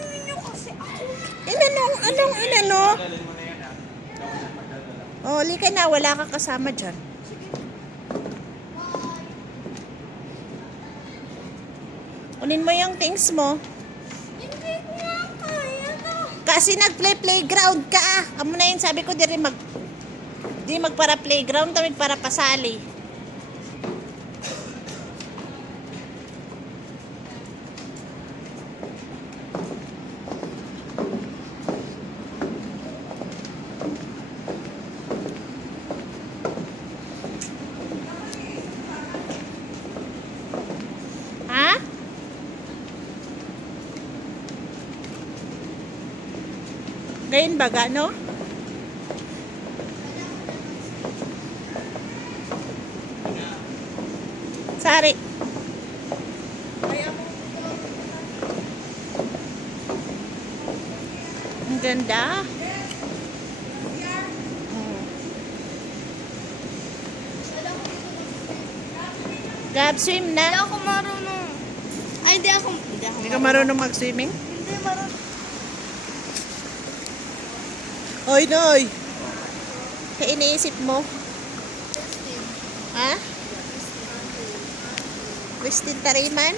Ano nyo kasi ako? Anong inano? Oh, lika na, wala ka kasama dyan. Kunin mo yung things mo. Hindi ko nga kaya to. Kasi nag-playground ka ah. Amo na yun, sabi ko di magpara playground, tamig para pasali. Ha? Ngayon baga, no? Sari. Ang ganda. Gab, swim Hindi na. ako marunong. Ay, hindi ako Hindi ka marunong mag-swimming? Hindi marunong. Hoy, Noy. Kaya iniisip mo? Ha? Christine Tariman?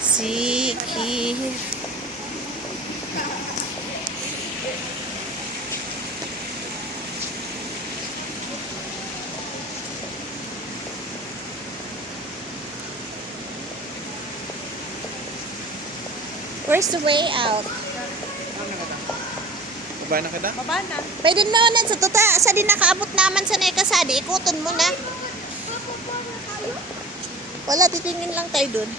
Sikir. Where's the way out? Baba na kita? Baba na. Pwede na nan sa tuta. Sa din nakaabot naman sa nekasadi. Ikuton mo na. Wala, titingin lang tayo dun.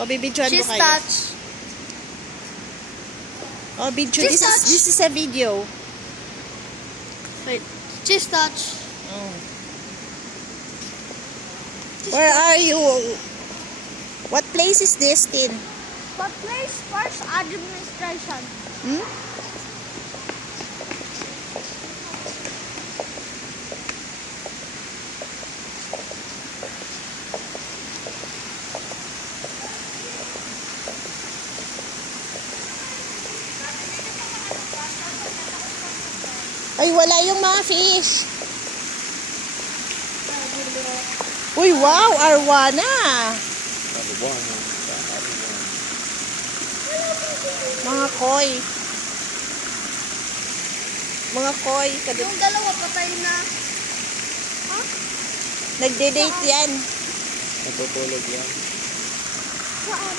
O, bibidyoan mo Cheese kayo. touch. O, video. Cheese touch. This is a video. Wait. Cheese touch. Oh. Where are you? What place is this, Tin? What place first administration? Hmm? Ay, wala yung mga fish. Uy, wow, arwana. Mga koi. Mga koi. Yung dalawa patay na. Nagde-date yan. Natutulog yan. Saan?